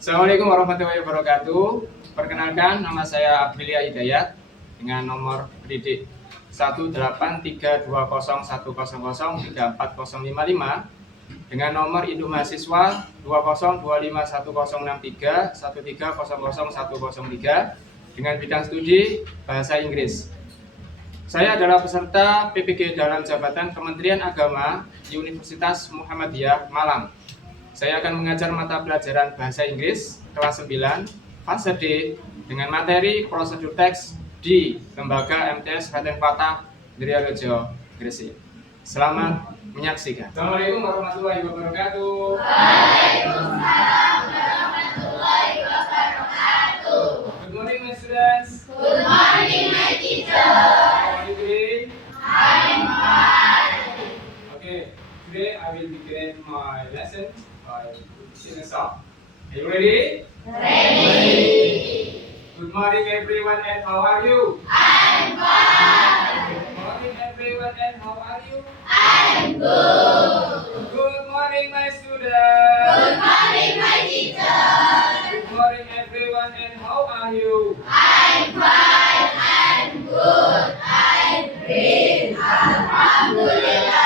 Assalamualaikum warahmatullahi wabarakatuh. Perkenalkan, nama saya Aprilia Hidayat dengan nomor pendidik 183201010340055 dengan nomor induk mahasiswa 202510631300103 dengan bidang studi bahasa Inggris. Saya adalah peserta PPG dalam jabatan Kementerian Agama di Universitas Muhammadiyah Malang. Saya akan mengajar mata pelajaran bahasa Inggris kelas 9 fase D dengan materi prosedur teks di Lembaga MTS Raden Patah, Driarejo, Gresik. Selamat menyaksikan. Assalamualaikum warahmatullahi wabarakatuh. Waalaikumsalam warahmatullahi wabarakatuh. Good morning, my students. Good morning, my teacher. How are you doing? I'm fine. Okay, today I will begin my lesson by singing a song. Are you ready? Ready. Good morning, everyone, and how are you? I'm fine. Good morning, everyone, and how are you? I'm good. Good morning, my students. Good morning, my teacher. Good morning, everyone, and how are you? I'm fine. I'm good. I'm great. Alhamdulillah.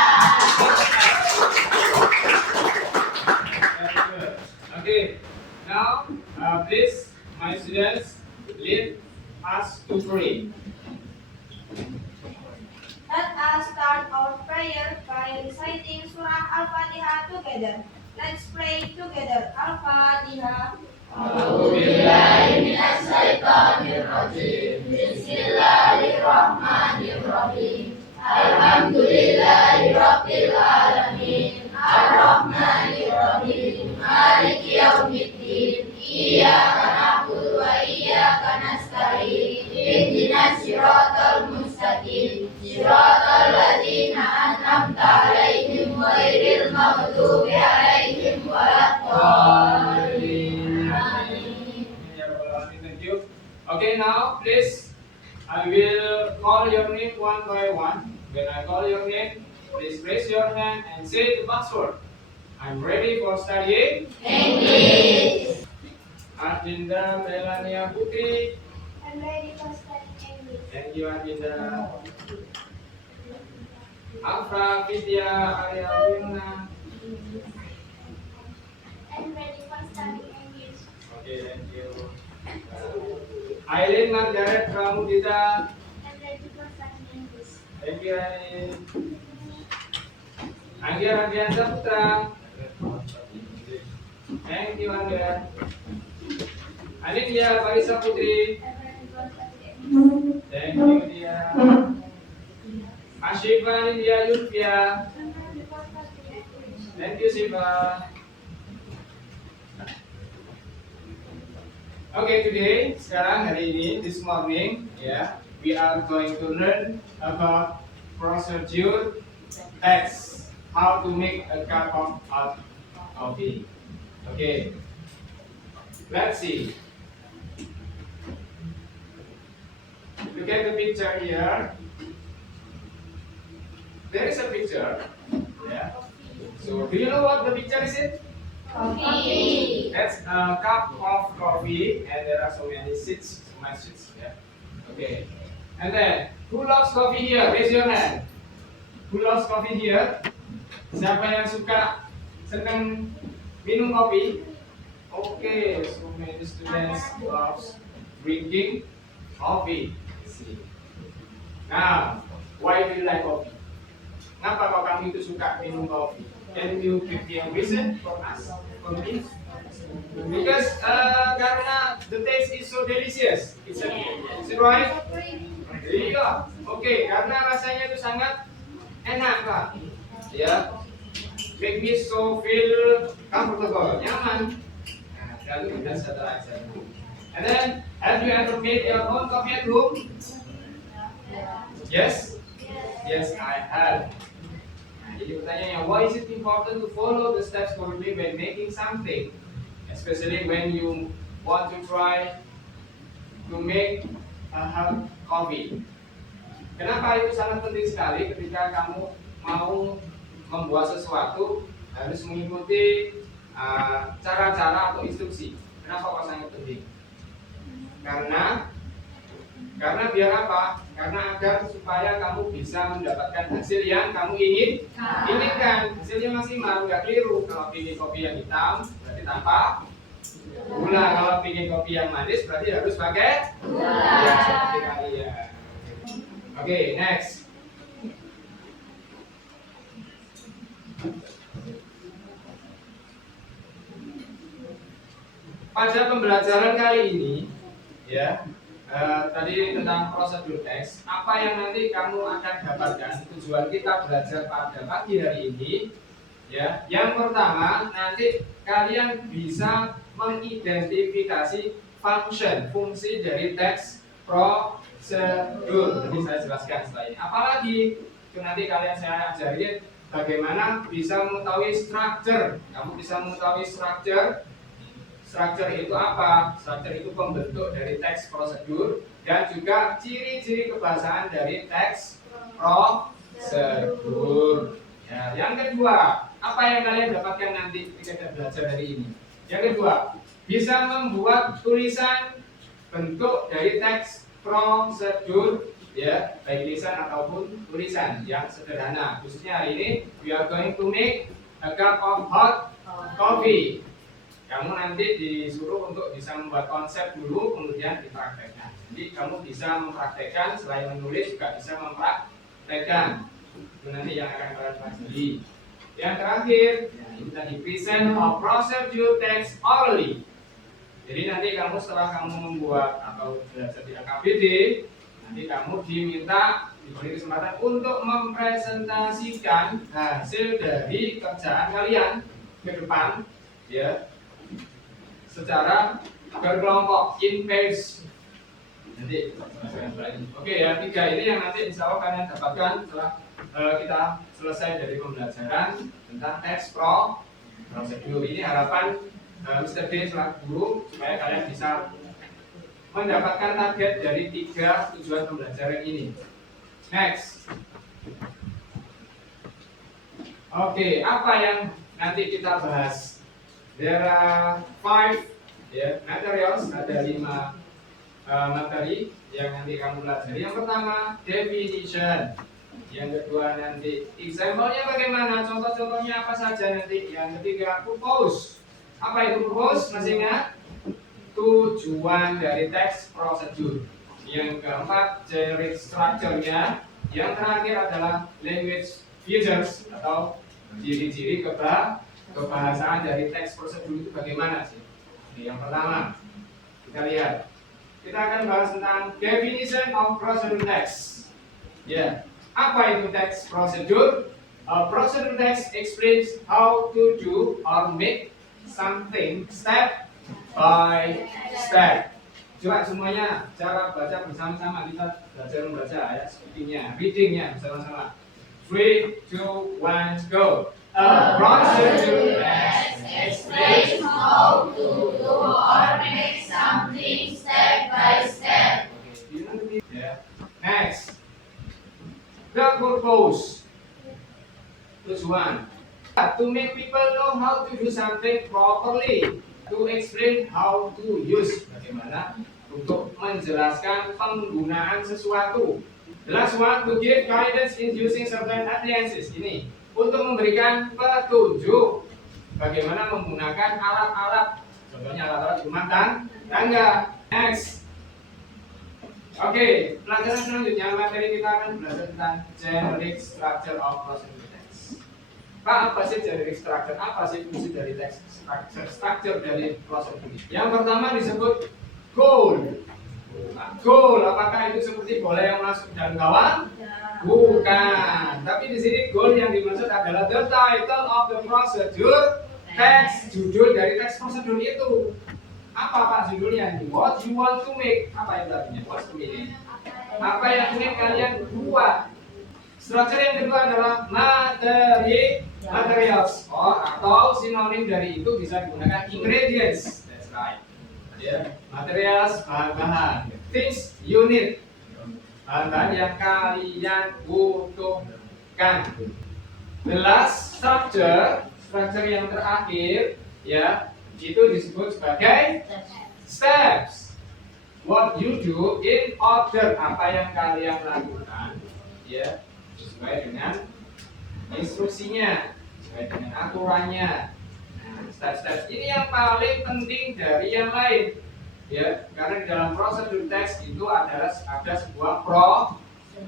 Very good. Okay, now please, my students, lead us to pray. Let us start our prayer by reciting Surah Al-Fatihah together. Let's pray together. Al-Fatihah. A'udzubillahiminasyaitonirrajim. Bismillahirrahmanirrahim. Alhamdulillahirabbil alamin. Arrahmanirrahim. Maliki yaumiddin. Iyyaka na'budu wa iyyaka nasta'in. Ihdinas siratal mustaqim. Siratal ladzina an'amta 'alaihim ghairil maghdubi 'alaihim waladdallin. Thank you. Okay, now please, I will call your name one by one. When I call your name, please raise your hand and say the password. I'm ready for studying. English. Adinda Melania Putri. I'm ready for studying English. Thank you, Adinda. Afra Vidya Arya Wirna. I'm ready for studying English. Okay, thank you. Aileen Margaret Pramudita. I'm ready for studying English. Thank you, Aileen. Anggia Radiansa Putra. Thank you, Anggia. Anindya Parisa Putri. I'm ready for studying English. Thank you, dia. Ashifa Anindya Yulfia. I'm ready for studying English. Thank you, Siva. Okay, today, sekarang hari ini, this morning, ya, we are going to learn about procedure text, how to make a cup of hot coffee. Okay, let's see. Look at the picture here. There is a picture. Yeah. So, do you know what the picture is? Coffee. That's a cup of coffee, and there are so many seats, yeah. Okay. And then, who loves coffee here? Raise your hand. Who loves coffee here? Siapa yang suka senang minum kopi? Okay, so many students loves drinking coffee. See. Now, why do you like coffee? Kenapa kau kamu itu suka minum kopi? Can you give me a reason for us? For me? Because karena the taste is so delicious. Is it right? Iya. Oke, karena rasanya itu sangat enak, Pak. Ya. Make me so feel comfortable, nyaman. Nah, lalu kita setelah aja. And then, have you ever made your own coffee at home? Yes? Yes, I have. Jadi pertanyaannya, why is it important to follow the steps correctly when making something, especially when you want to try to make a hot coffee? Kenapa itu sangat penting sekali ketika kamu mau membuat sesuatu harus mengikuti cara-cara atau instruksi. Kenapa kok sangat penting? Karena biar apa? Karena agar supaya kamu bisa mendapatkan hasil yang kamu inginkan. Hasilnya maksimal, nggak keliru. Kalau pilih kopi yang hitam berarti tanpa gula. Kalau pilih kopi yang manis berarti harus pakai Gula. ya, seperti kalian. Oke, next. Pada pembelajaran kali ini, ya, tadi tentang prosedur teks, apa yang nanti kamu akan dapatkan? Tujuan kita belajar pada pagi hari ini, ya. Yang pertama, nanti kalian bisa mengidentifikasi fungsi dari teks prosedur. Nanti saya jelaskan setelah ini. Apalagi itu nanti kalian saya ajarin bagaimana bisa mengetahui structure. Kamu bisa mengetahui structure. Structure itu apa? Structure itu pembentuk dari teks prosedur dan juga ciri-ciri kebahasaan dari teks prosedur. Ya, yang kedua, apa yang kalian dapatkan nanti ketika belajar hari ini? Yang kedua, bisa membuat tulisan bentuk dari teks prosedur, ya, baik lisan ataupun tulisan yang sederhana. Khususnya hari ini, we are going to make a cup of hot coffee. Kamu nanti disuruh untuk bisa membuat konsep dulu, kemudian dipraktekkan. Jadi kamu bisa mempraktekkan, selain menulis juga bisa mempraktekkan. Itu nanti yang akan kalian pelajari. Yang terakhir, ya, ini tadi present or procedure text orally. Jadi nanti kamu setelah kamu membuat atau belajar di AKBD, nanti kamu diberi kesempatan untuk mempresentasikan hasil dari kerjaan kalian ke depan, ya, secara berkelompok in pairs. Nanti oke ya, 3 ini yang nanti insya Allah kalian dapatkan setelah kita selesai dari pembelajaran tentang teks prosedur. Ini harapan Mr. D selaku guru supaya kalian bisa mendapatkan target dari 3 tujuan pembelajaran ini. Next. Oke, apa yang nanti kita bahas? There are 5 materials, ada 5 materi yang nanti kamu pelajari. Yang pertama, definition. Yang kedua nanti example-nya bagaimana, contoh-contohnya apa saja nanti. Yang ketiga, purpose. Apa itu purpose? Masih ingat? Tujuan dari teks prosedur. Yang keempat, generic structure-nya. Yang terakhir adalah language features atau ciri-ciri kebahasaan dari teks prosedur itu bagaimana sih? Ini yang pertama, kita lihat. Kita akan bahas tentang definition of procedure text. Ya, apa itu teks prosedur? Procedure text explains how to do or make something step by step. Coba semuanya cara baca bersama-sama, kita belajar membaca ya, sepertinya readingnya bersama-sama. 3, 2, 1, go. A procedure text Explain how to do or make something step by step. Yeah. Next, the purpose. Tujuan. To make people know how to do something properly. To explain how to use. Bagaimana untuk menjelaskan penggunaan sesuatu. The last one, to give guidance in using certain appliances. Ini untuk memberikan petunjuk bagaimana menggunakan alat-alat. Contohnya alat-alat rumah tangga. Next. Oke, pelajaran selanjutnya materi kita akan belajar tentang generic structure of procedure text. Pak, apa sih generic structure? Apa sih fungsi dari teks structure dari prosedur? Yang pertama disebut goal. Goal, apakah itu seperti bola yang masuk dalam gawang? Bukan. Tapi di sini goal yang dimaksud adalah the title of the procedure text. Judul dari teks prosedur itu. Apa Pak judulnya? What you want to make? Apa itu artinya? What to make? Apa yang ingin kalian buat? Structure yang kedua adalah materials. Atau sinonim dari itu bisa digunakan ingredients. That's right. Ya, materials, bahan-bahan. Things you need. Bahan-bahan yang kalian butuhkan. The last structure yang terakhir, ya, itu disebut sebagai steps. What you do in order, apa yang kalian lakukan, ya, sesuai dengan instruksinya, sesuai dengan aturannya. Nah, step-step ini yang paling penting dari yang lain, ya, karena di dalam prosedur teks itu ada sebuah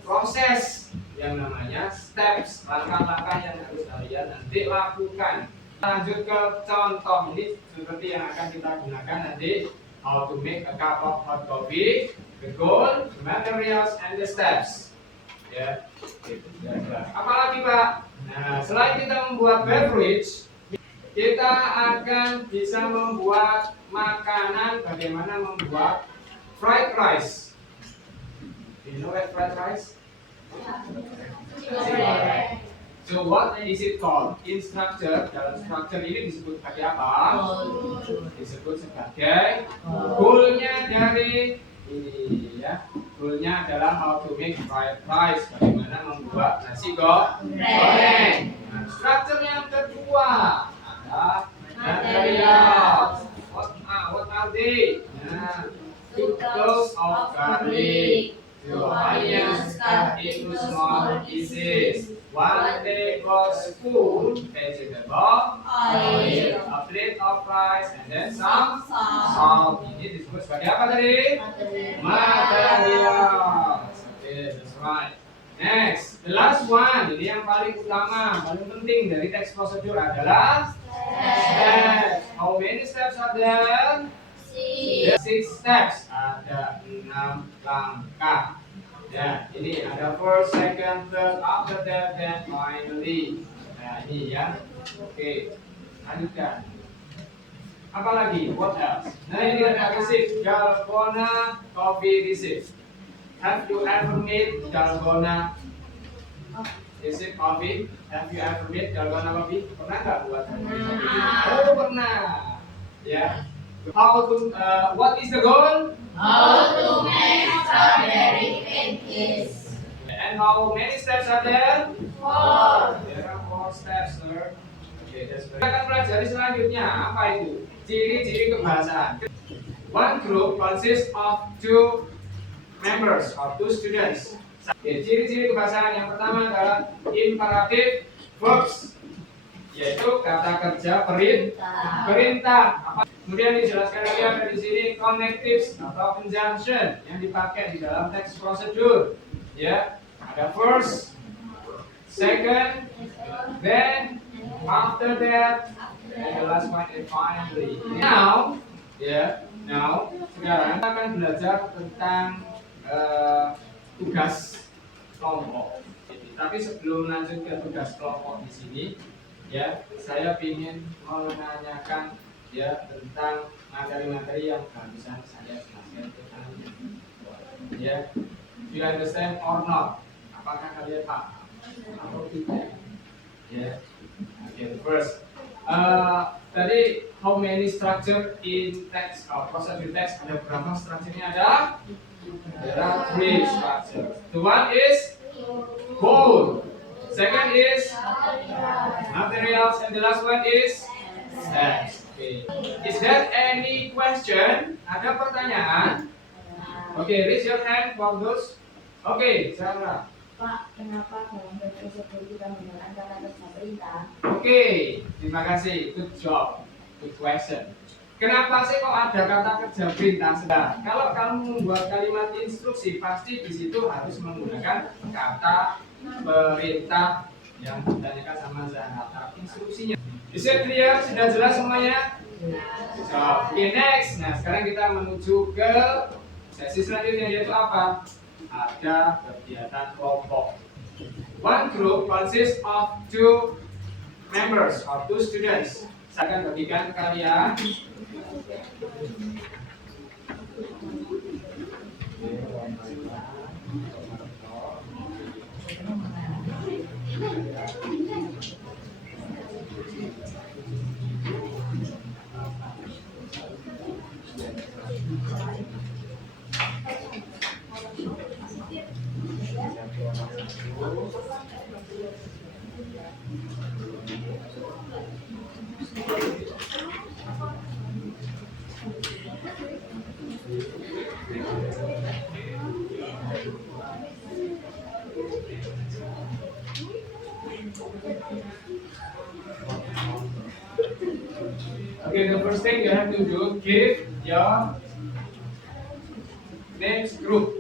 proses yang namanya steps, langkah-langkah yang harus kalian nanti lakukan. Lanjut ke contoh ini seperti yang akan kita gunakan nanti. How to make a cup of hot coffee, the goal, the materials, and the steps. Ya, gitu. Apalagi Pak? Nah, selain kita membuat beverage, kita akan bisa membuat makanan. Bagaimana membuat fried rice? Do you know what fried rice? So what is it called? In structure, dalam structure ini disebut sebagai apa? Disebut sebagai goalnya dari ini, ya. Goalnya adalah how to make fried rice. Bagaimana membuat nasi goreng. Nah, structure yang kedua ada materials. What are they? Nah, 2 cloves of garlic, 2 onions cut into small pieces, 1 tablespoon vegetable oil, a plate of rice, and then some salt. Ini disebut sebagai apa tadi? Materials. Okay, that's right. Next, the last one. Ini yang paling utama, paling penting dari teks prosedur adalah steps. How many steps are there? 6 steps. Ada 6 langkah. Ya, ini ada first, second, third, after that, then finally. Nah, ini ya. Oke, lanjutkan. Apalagi? What else? Nah, ini ada receipt, dalgona coffee receipt. Have you ever made dalgona receipt coffee? Have you ever made dalgona coffee? Pernah nggak buat dalgona coffee? Oh, pernah. Ya. How to? What is the goal? How to make strawberry pancakes. And how many steps are there? 4. There are 4 steps, sir. Okay, that's very. Kita akan pelajari selanjutnya apa itu? Ciri-ciri kebahasaan. One group consists of 2 members or 2 students. Okay, ciri-ciri kebahasaan yang pertama adalah imperative verbs, yaitu kata kerja perintah. Kemudian dijelaskan lagi ada di sini connectives atau conjunction yang dipakai di dalam teks prosedur. Ya, ada first, second, then, after that, and the last one is finally. Now, sekarang kita akan belajar tentang tugas kelompok. Tapi sebelum lanjut ke tugas kelompok di sini, ya, saya ingin menanyakan ya tentang materi-materi yang barusan saya jelaskan ke kalian. Ya, you understand or not? Apakah kalian paham atau tidak? Ya, okay, first, tadi how many structure in text? Procedure text ada berapa strukturnya? There are 3 structures. The one is goal. Second is materials, and the last one is steps. Okay. Is there any question? Ada pertanyaan? Okay, raise your hand for those. Okay, Sarah. Pak, kenapa dalam prosedur kita menggunakan kata kerja perintah? Okay, terima kasih. Good job. Good question. Kenapa sih kok ada kata kerja perintah? Nah, kalau kamu membuat kalimat instruksi, pasti di situ harus menggunakan kata perintah yang ditanyakan sama Zahra. Instruksinya. Is it clear? Sudah jelas semuanya? Oke, next. Nah, sekarang kita menuju ke sesi selanjutnya, yaitu apa? Ada kegiatan kelompok. One group consists of 2 members or 2 students. Saya akan bagikan ke kalian. Okay, the first thing you have to do, give your names group.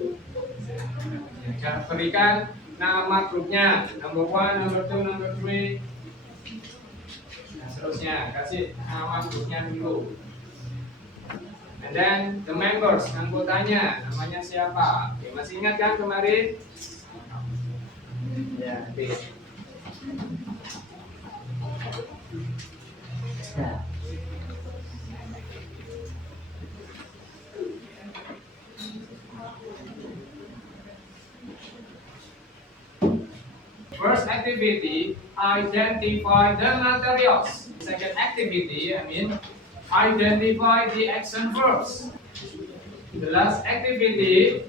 Berikan nama grupnya, number 1, number 2, number 3, dan seterusnya. Kasih nama grupnya dulu. And then the members, anggotanya, namanya siapa? Oke, masih ingat kan kemarin? Ya, oke. First activity, identify the materials. Second activity, identify the action verbs. The last activity,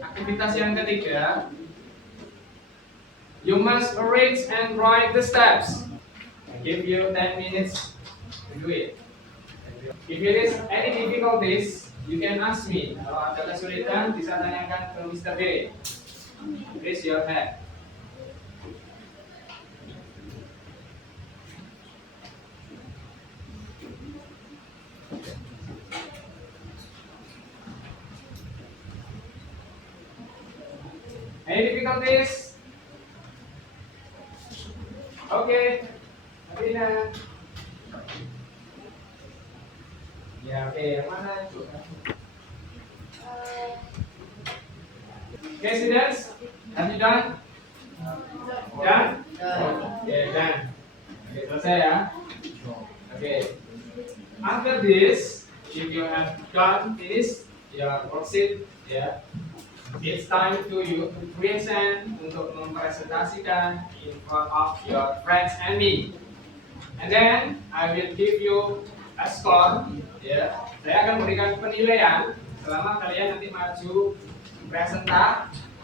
aktivitas yang ketiga, you must arrange and write the steps. I give you 10 minutes to do it. If there is any difficulties, you can ask me. Kalau ada kesulitan, bisa tanyakan ke Mr. B. Raise your hand. Any difficulties? Okay, Sabrina. Ya, oke, yang mana itu? Okay, students, have you done? Done? Okay, done. Okay, selesai ya. Okay. After this, if you have done finished your worksheet, ya, it's time to you to present, untuk mempresentasikan in front of your friends and me. And then I will give you a score. Ya, saya akan berikan penilaian selama kalian nanti maju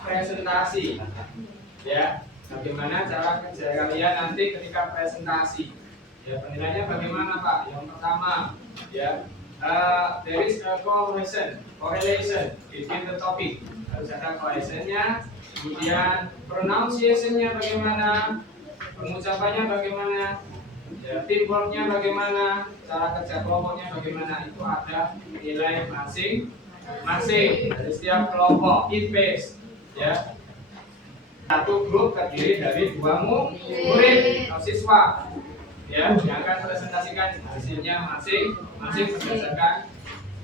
presentasi. Ya, bagaimana cara kerja kalian nanti ketika presentasi. Ya, penilaiannya bagaimana Pak? Yang pertama, ya, there is a correlation between the topic. Harus ada correlationnya. Kemudian pronunciation-nya bagaimana, pengucapannya bagaimana, ya, teamwork-nya bagaimana, cara kerja kelompoknya bagaimana, itu ada nilai masing-masing dari setiap kelompok. It based, ya. Satu grup terdiri dari 2 murid atau siswa, ya, yang akan presentasikan hasilnya masing-masing berdasarkan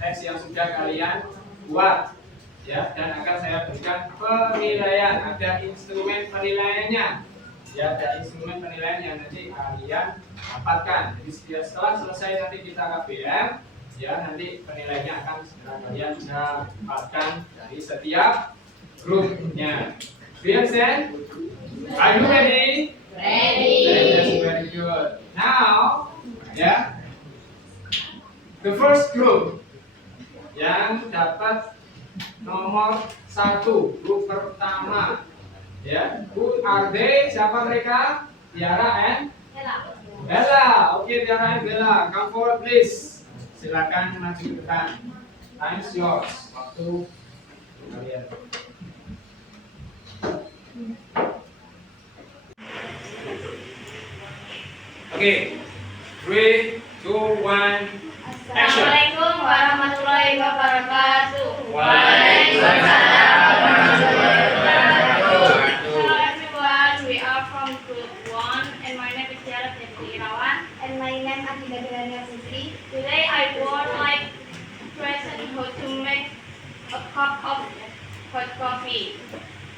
teks yang sudah kalian buat, ya, dan akan saya berikan penilaian. Ada instrumen penilaiannya, ya, ada instrumen penilaian yang nanti kalian dapatkan. Jadi setelah selesai nanti kita KBM, ya, nanti penilaiannya akan segera kalian dapatkan dari setiap grupnya. Do you understand? Are you ready? Ready. That's very good. Now, ya, the first group yang dapat nomor 1, grup pertama, ya. Who are they? Siapa mereka? Tiara and Bella. Oke, Tiara and Bella, come forward please. Silakan maju ke depan. Time is yours. Waktu kalian. Oke, 3, 2, 1, action. Assalamualaikum warahmatullahi wabarakatuh. Waalaikumsalam warahmatullahi wabarakatuh. Hello everyone, we are from group 1 and my name is Tiara Irawan. And my name is Adila Sitri. Today I would like to present how to make a cup of hot coffee.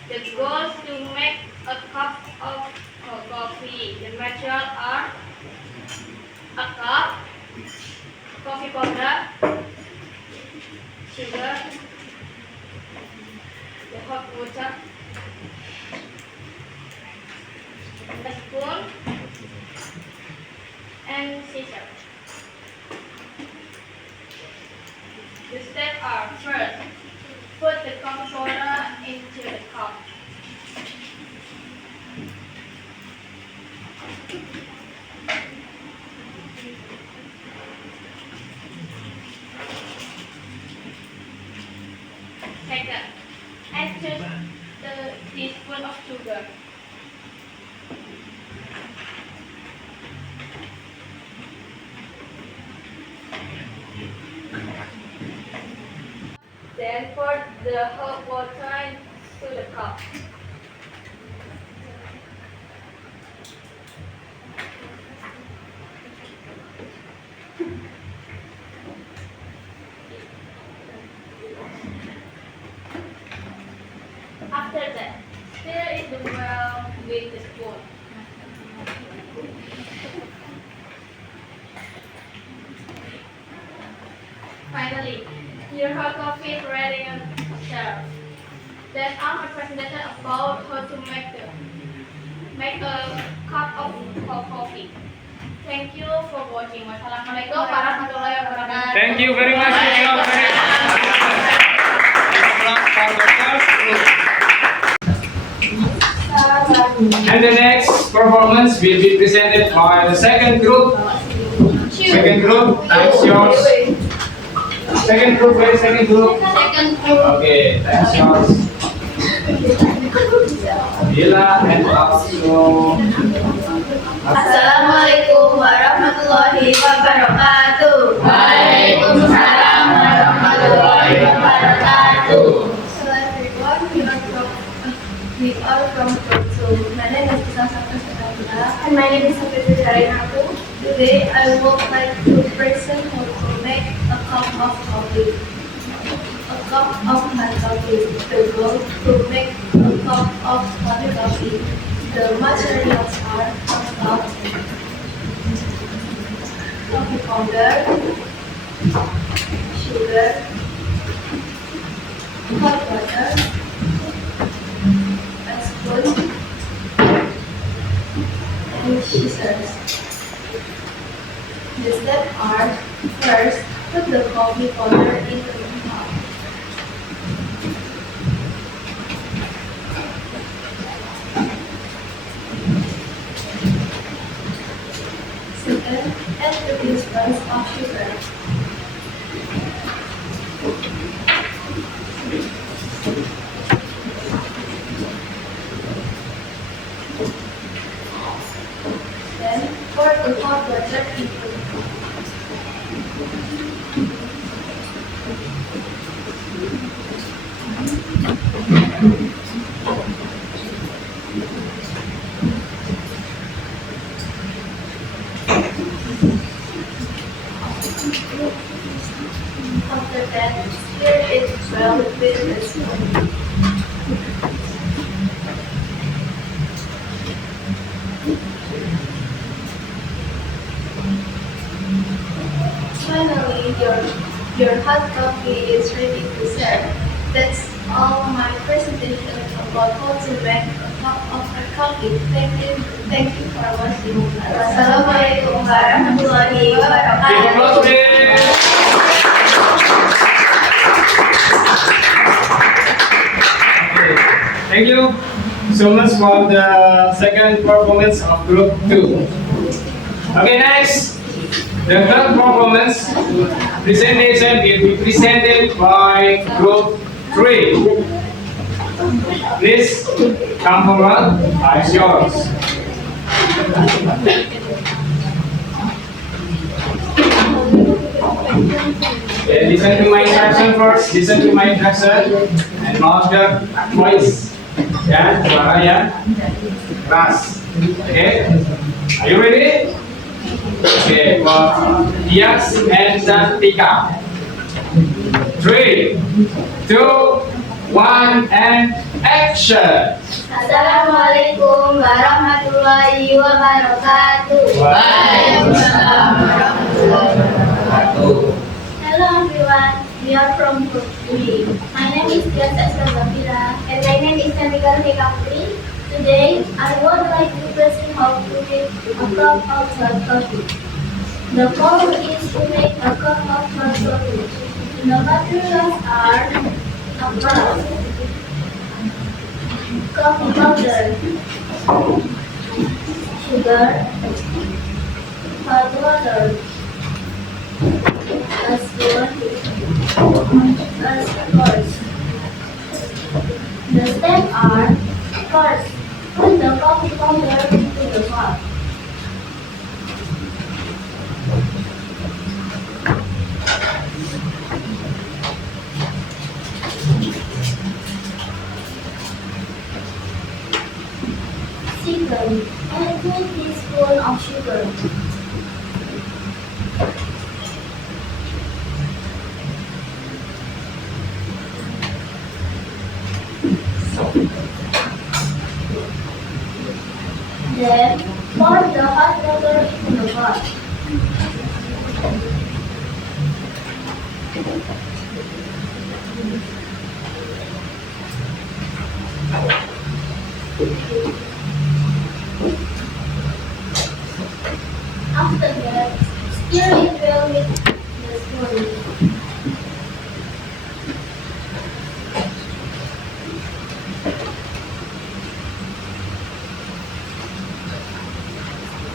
The goal is to make a cup of hot coffee. The materials are a cup, coffee powder, sugar, the hot water, a spoon, and scissors. The steps are: first, put the coffee powder into the cup. Then pour the hot water into the cup. After that, stir it well with the spoon. Finally, your hot coffee is ready and served. That's all my presentation about how to make a cup of hot coffee. Thank you for watching. Wassalamualaikum warahmatullahi wabarakatuh. Thank you very much. Thank you very And the next performance will be presented by the second group. Second group, thanks yours. Second group, where is second group? Okay, thanks yours. Bila and also. Assalamualaikum warahmatullahi wabarakatuh. Waalaikumsalam warahmatullahi wabarakatuh. Hello everyone, we are from Group 2. My name is Isa Sabta and my name is Safiri Darinaku. Today I would like to present how to make a cup of coffee. A cup of hot coffee. The goal to make a cup of hot coffee. The materials are about coffee powder, sugar, hot water, a spoon, and scissors. The steps are: first, put the coffee powder into the cup. Second, add the teaspoons of sugar. Then pour the hot water into the cup. After that, stir it well with the spoon. Finally, your hot coffee is ready to serve. That's all my presentation about how to make a cup of hot coffee. Thank you for watching. Wassalamualaikum warahmatullahi wabarakatuh. Give applause, please. Okay, thank you so much for the second performance of Group 2. Okay, next, the third performance presentation will be presented by Group 3. Please come forward. It's yours. Okay, listen to my instruction first. Listen to my instruction and louder voice. Ya, suara yang keras. Okay, are you ready? Okay, for Dias and Santika. 3, 2, 1, and action. Assalamualaikum warahmatullahi wabarakatuh. Waalaikumsalam warahmatullahi wabarakatuh. Hello everyone, we are from Group 3. My name is Dias Esther Gambira and my name is Santika Kapri. Today, I would like to present how to make a cup of hot coffee. The goal is to make a cup of hot coffee. The materials are a cup, coffee powder, sugar, hot water, a spoon, a course. The steps are: first, put the coffee powder into the cup. and a 2 teaspoons of sugar. Then pour the hot water into the pot. After that, stir it well with the spoon.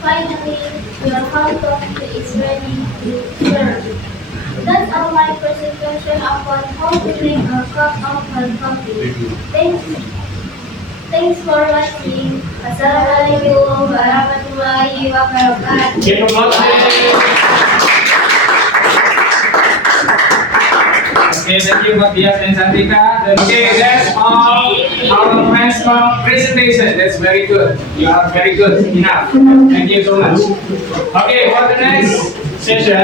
Finally, your hot coffee is ready to serve. That's all my presentation about how to make a cup of hot coffee. Thanks for watching. Assalamualaikum warahmatullahi wabarakatuh. Give applause. Okay, thank you Mbak Bias dan Santika. Okay, that's all our friends from presentation. That's very good. You are very good. Enough. Thank you so much. Okay, for the next session,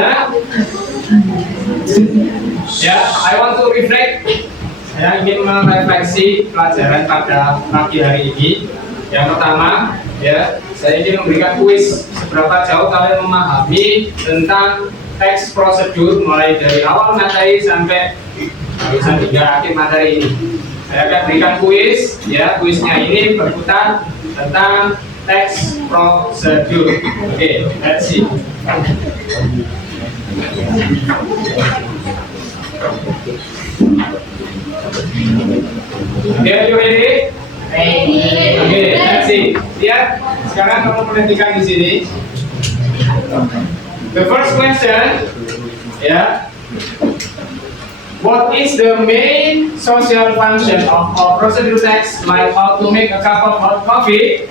I want to reflect. Saya ingin merefleksi pelajaran pada pagi hari ini. Yang pertama, saya ingin memberikan kuis seberapa jauh kalian memahami tentang teks prosedur mulai dari awal materi sampai tulisan hingga akhir materi ini. Saya akan berikan kuis, kuisnya ini berputar tentang teks prosedur. Oke, let's see. Are you ready? Oke, let's see. Lihat, sekarang kamu perhatikan di sini. The first question, what is the main social function of a procedure text like how to make a cup of hot coffee?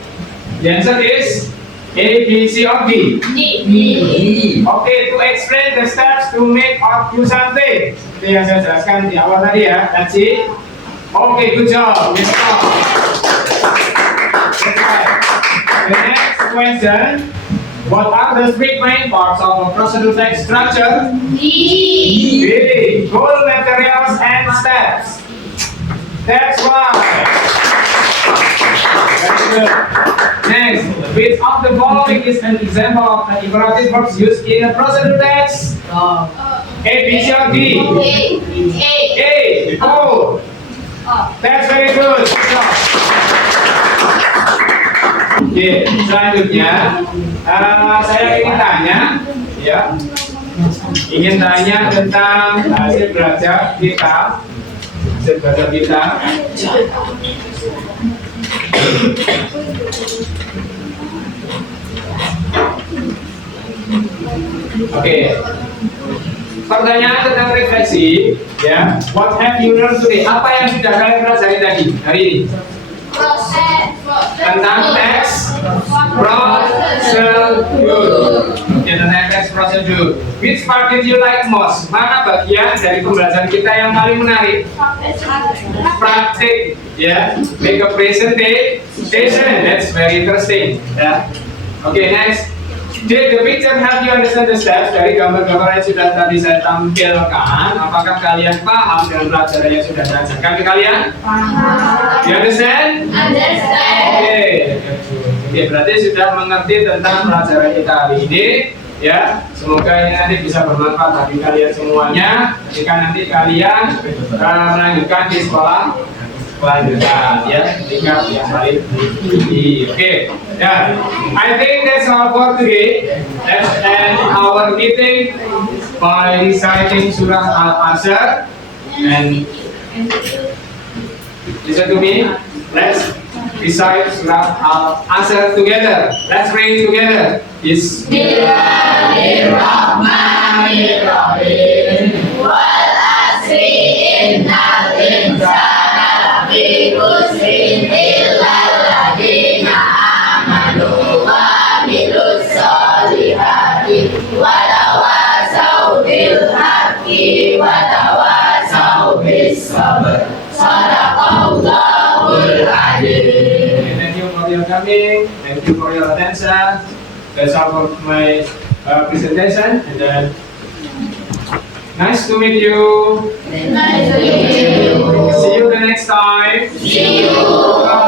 The answer is A, B, C, or D? D. Okay, to explain the steps to make or do something. Itu yang saya jelaskan di awal tadi ya. Let's see. Okay, good job. Let's go. The next question. What are the three main parts of a procedure text structure? B. Goal, materials, and steps. That's right. Very good. Next, which of the following is an example of an imperative verb used in a procedure text? A, B, C, or D? A. Oh. That's very good. Good job. Oke, selanjutnya saya ingin tanya tentang hasil belajar kita. Oke, pertanyaan tentang refleksi, What have you learned today? Apa yang sudah kalian pelajari tadi hari ini? Tentang teks prosedur. Tentang teks prosedur. Which part did you like most? Mana bagian dari pembelajaran kita yang paling menarik? Praktik, Make a presentation. That's very interesting. Okay, next. Did the picture help you understand the steps? Dari gambar-gambar yang sudah tadi saya tampilkan, apakah kalian paham dengan pelajaran yang sudah saya ajarkan ke kalian? Paham. You understand? Understand. Oke, berarti sudah mengerti tentang pelajaran kita hari ini. Semoga ini nanti bisa bermanfaat bagi kalian semuanya. Jika nanti kalian melanjutkan di sekolah lanjutan, tingkat yang paling tinggi. I think that's all for today. Let's end our meeting by reciting Surah Al-Asr. And listen to me. Let's recite Surah Al-Asr together. Let's read together. Bismillahirrahmanirrahim. Wal asri innal insana lafi khusrin illa alladziina amanu wa amilus solihati wa tawasau bil haqqi wa tawasau bis sabr. Shadaqallahul adzim. Thank you for your coming. Thank you for your attention. That's all for my presentation. And then, nice to meet you. Nice to meet you. See you the next time. See you. Bye.